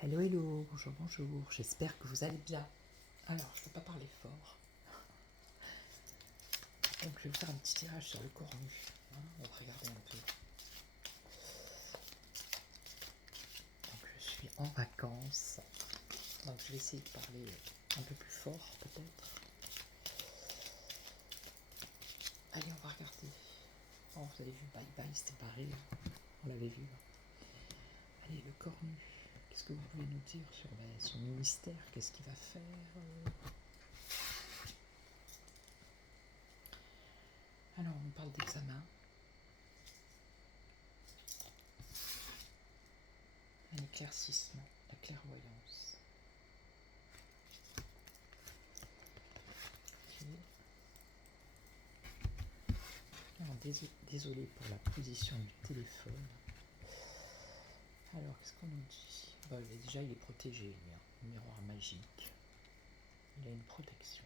Hello, hello, bonjour, bonjour, j'espère que vous allez bien. Alors, je ne peux pas parler fort. Donc, je vais faire un petit tirage sur le cornu. On va regarder un peu. Donc, je suis en vacances. Donc, je vais essayer de parler un peu plus fort, peut-être. Allez, on va regarder. Oh, vous avez vu, bye bye, c'était pareil. On l'avait vu. Allez, le cornu. Qu'est-ce que vous pouvez nous dire sur son ministère? Qu'est-ce qu'il va faire? Alors, on parle d'examen. Un éclaircissement, la clairvoyance. Alors, désolé pour la position du téléphone. Alors, qu'est-ce qu'on nous dit? Déjà, il est protégé, lui, hein. Le miroir magique. Il a une protection.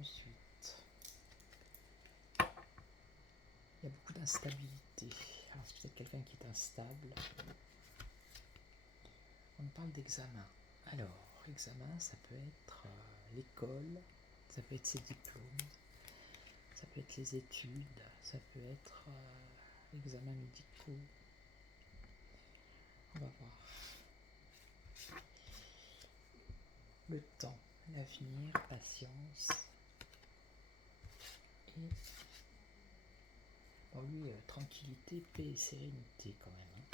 Ensuite, il y a beaucoup d'instabilité. Alors, c'est peut-être quelqu'un qui est instable. On parle d'examen. Alors, examen, ça peut être l'école, ça peut être ses diplômes, ça peut être les études, ça peut être examens médicaux. On va voir. Le temps, l'avenir, patience. Et pour lui, tranquillité, paix et sérénité quand même.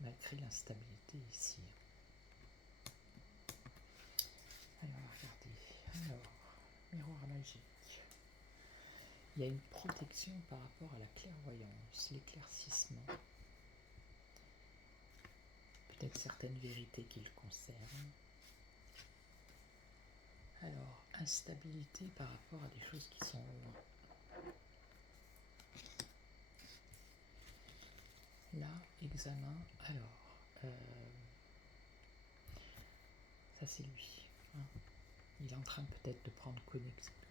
Malgré l'instabilité ici. Alors, regardez. Alors, miroir magique. Il y a une protection par rapport à la clairvoyance, l'éclaircissement. Peut-être certaines vérités qui le concernent. Alors, instabilité par rapport à des choses qui sont loin. Là, examen. Alors, ça c'est lui. Il est en train peut-être de prendre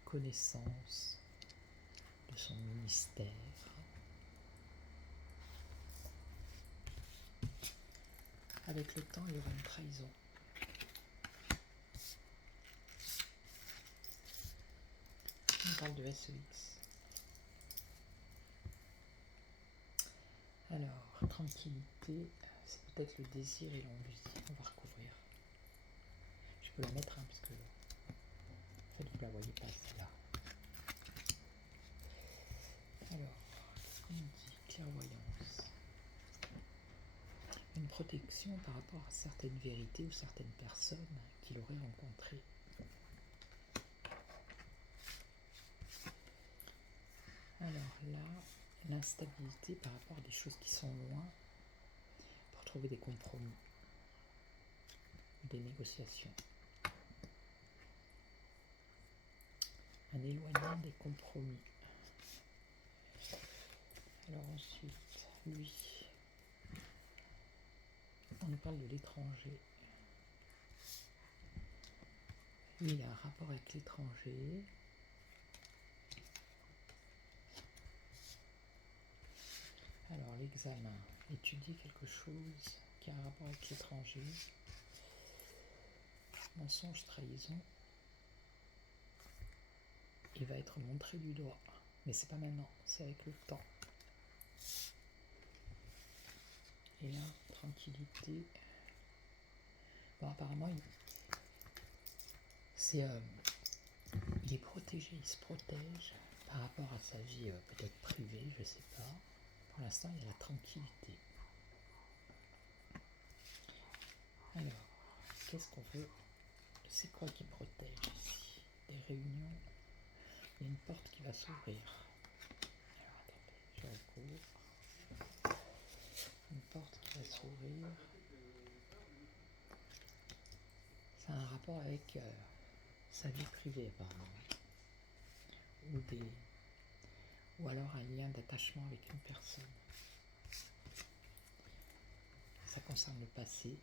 connaissance de son ministère. Avec le temps, il y aura une trahison. On parle de SEX. Alors, tranquillité, c'est peut-être le désir et l'envie. On va recouvrir. Je peux la mettre, parce que en fait, vous ne la voyez pas, celle-là. Alors, qu'est-ce qu'on dit? Clairvoyance. Une protection par rapport à certaines vérités ou certaines personnes qu'il aurait rencontrées. Alors là, l'instabilité par rapport à des choses qui sont loin pour trouver des compromis, des négociations. Un éloignement des compromis. Alors ensuite, lui, on nous parle de l'étranger. Lui, il a un rapport avec l'étranger. Alors l'examen, étudier quelque chose qui a un rapport avec l'étranger. Mensonge, trahison. Il va être montré du doigt. Mais c'est pas maintenant, c'est avec le temps. Et là, tranquillité. Bon, apparemment, il est protégé, il se protège par rapport à sa vie peut-être privée, je sais pas. Pour l'instant, il y a la tranquillité. Alors, qu'est-ce qu'on veut? C'est quoi qui protège ici? Des réunions. Il y a une porte qui va s'ouvrir. Alors, attendez, je recouvre. Une porte qui va s'ouvrir. Ça a un rapport avec sa vie privée, apparemment. Ou alors un lien d'attachement avec une personne. Ça concerne le passé.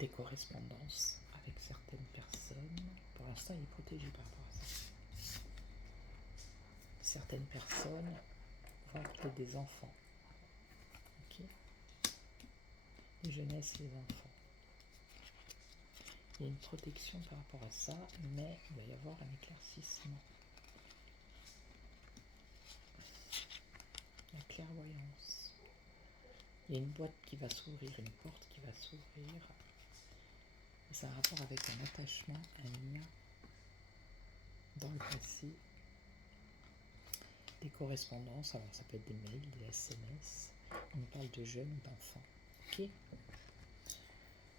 Des correspondances avec certaines personnes. Pour l'instant, il est protégé par rapport à ça. certaines personnes vont peut-être des enfants. Ok, les jeunesses et les enfants. Il y a une protection par rapport à ça, mais il va y avoir un éclaircissement. La clairvoyance. Il y a une boîte qui va s'ouvrir, une porte qui va s'ouvrir. C'est un rapport avec un attachement, un lien dans le passé. Des correspondances, alors ça peut être des mails, des SMS. On parle de jeunes ou d'enfants. Ok.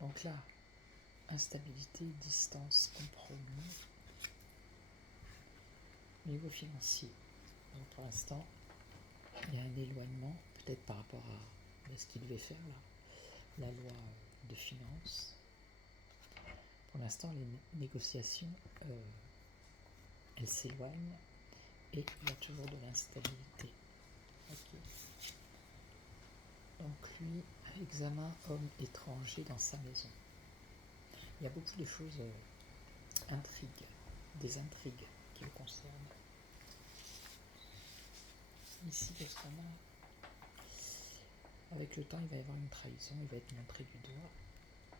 Donc là, instabilité, distance, compromis. Niveau financier. Donc pour l'instant, il y a un éloignement, peut-être par rapport à ce qu'il devait faire là, la loi de finances. Pour l'instant, les négociations, elles s'éloignent et il y a toujours de l'instabilité. Okay. Donc lui, examen homme étranger dans sa maison. Il y a beaucoup de choses, intrigues, des intrigues qui le concernent. Ici, parce qu'on a, avec le temps, il va y avoir une trahison, il va être montré du doigt,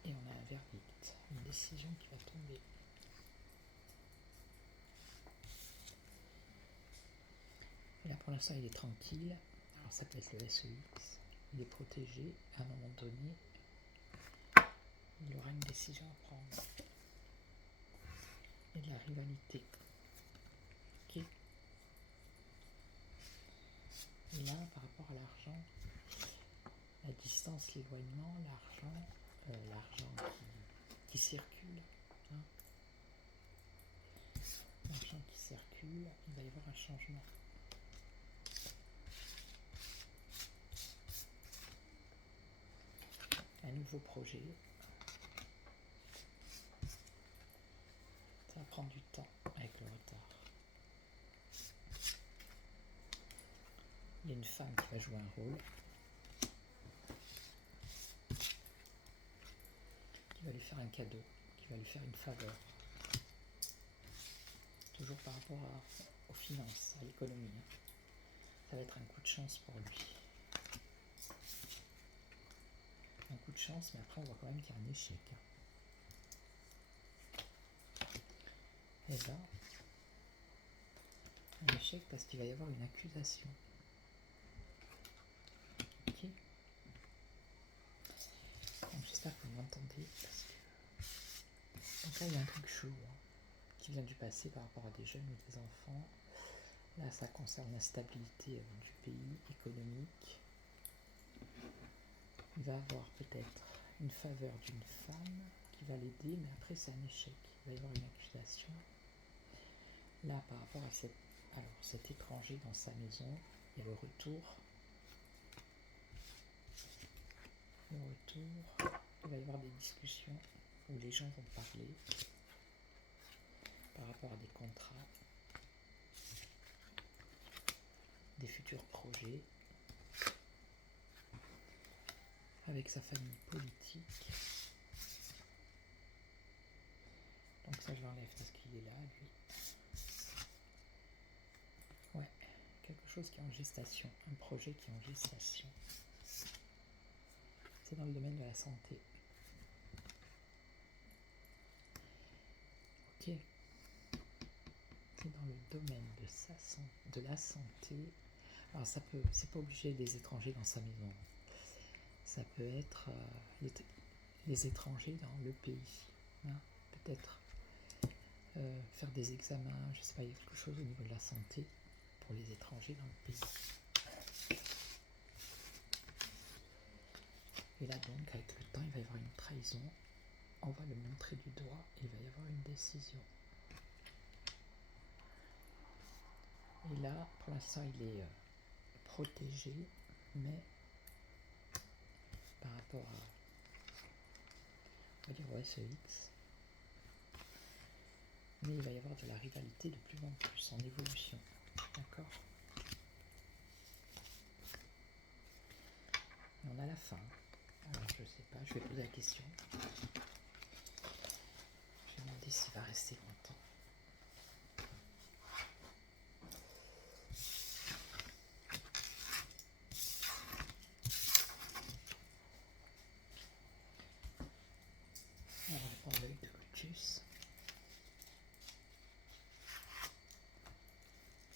et on a un verdict, une décision qui va tomber. Et là, pour l'instant, il est tranquille. Alors, ça peut être le SEX, il est protégé. À un moment donné, il aura une décision à prendre. Et de la rivalité. Ok. Et là, par rapport à l'argent, la distance, l'éloignement, l'argent qui circule. Hein. L'argent qui circule, il va y avoir un changement. Un nouveau projet. Ça va prendre du temps avec le retard. Il y a une femme qui va jouer un rôle. Qui va lui faire un cadeau, qui va lui faire une faveur. Toujours par rapport aux finances, à l'économie. Ça va être un coup de chance pour lui. Un coup de chance, mais après on voit quand même qu'il y a un échec. Et là, un échec parce qu'il va y avoir une accusation. Ok. Donc j'espère que vous m'entendez. Parce que... Donc là il y a un truc chaud qui vient du passé par rapport à des jeunes ou des enfants. Là ça concerne la stabilité du pays, économique. Il va avoir peut-être une faveur d'une femme qui va l'aider, mais après c'est un échec. Il va y avoir une accusation. Là, par rapport à cet étranger dans sa maison, il y a le retour. Il va y avoir des discussions où les gens vont parler par rapport à des contrats, des futurs projets, avec sa famille politique. Donc ça je l'enlève parce qu'il est là, lui. Ouais, quelque chose qui est en gestation, un projet qui est en gestation. C'est dans le domaine de la santé. Ok. C'est dans le domaine de la santé. Alors ça peut, c'est pas obligé des étrangers dans sa maison. Ça peut être les étrangers dans le pays. Hein. Peut-être faire des examens, je sais pas, il y a quelque chose au niveau de la santé pour les étrangers dans le pays. Et là donc, avec le temps, il va y avoir une trahison. On va le montrer du doigt et il va y avoir une décision. Et là, pour l'instant, il est protégé, mais par rapport à, on va dire au SEX, mais il va y avoir de la rivalité de plus en plus en évolution. D'accord. Et on a la fin. Alors je sais pas, je vais poser la question. Je vais demander s'il va rester longtemps.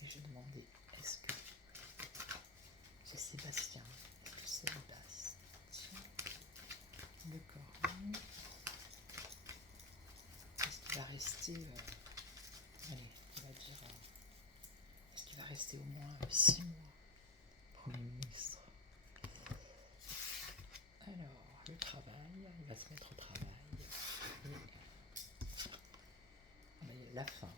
Et j'ai demandé, est-ce que c'est Sébastien, le Cornu, est-ce qu'il va rester, allez, on va dire, est-ce qu'il va rester au moins 6 mois, Premier ministre? Alors, le travail, il va se mettre au travail. Et la fin.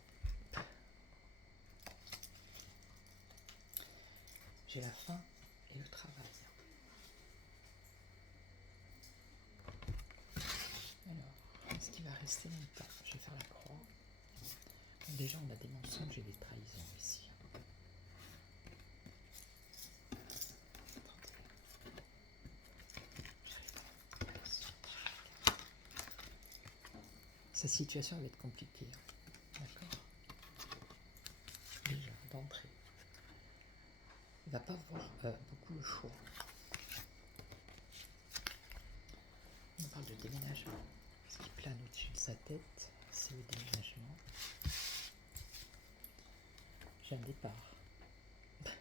J'ai la faim et le travail. Alors, est-ce qu'il va rester longtemps? Je vais faire la croix. Donc déjà, on a des mensonges et des trahisons ici. Sa situation va être compliquée. D'accord? Déjà, d'entrée. Il ne va pas avoir beaucoup le choix. On parle de déménagement. Ce qui plane au-dessus de sa tête, c'est le déménagement. J'ai un départ. Okay.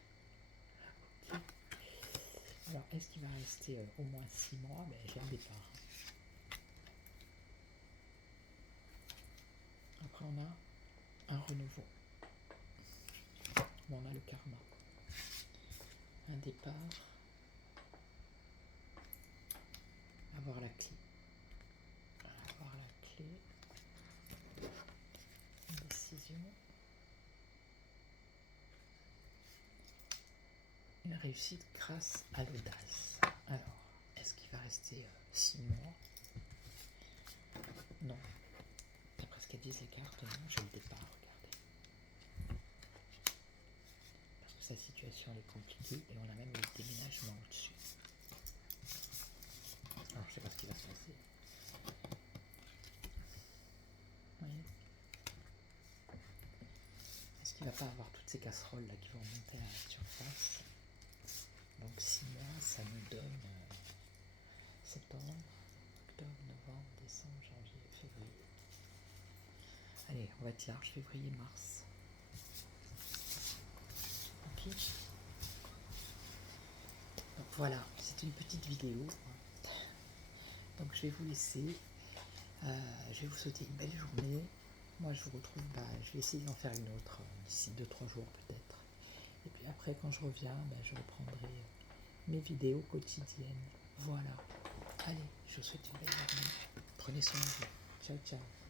Alors, est-ce qu'il va rester au moins 6 mois? J'ai un départ. Après, on a un renouveau. On a le karma. Un départ. Avoir la clé. Avoir la clé. Une décision. Une réussite grâce à l'audace. Alors, est-ce qu'il va rester 6 mois? Non. D'après ce qu'elle dit les cartes, non, j'ai le départ, regardez. Parce que sa situation elle est compliquée et on a même le déménagement au-dessus. Alors, je sais pas ce qui va se passer. Oui. Est-ce qu'il va pas avoir toutes ces casseroles là qui vont monter à la surface? Donc 6 mois, ça nous donne septembre, octobre, novembre, décembre, janvier, février. Allez, on va être large, février, mars. Ok. Donc voilà, c'est une petite vidéo. Donc je vais vous laisser. Je vais vous souhaiter une belle journée. Moi je vous retrouve, je vais essayer d'en faire une autre d'ici 2-3 jours peut-être. Et puis après quand je reviens, je reprendrai mes vidéos quotidiennes. Voilà. Allez, je vous souhaite une belle journée. Prenez soin de vous. Ciao, ciao.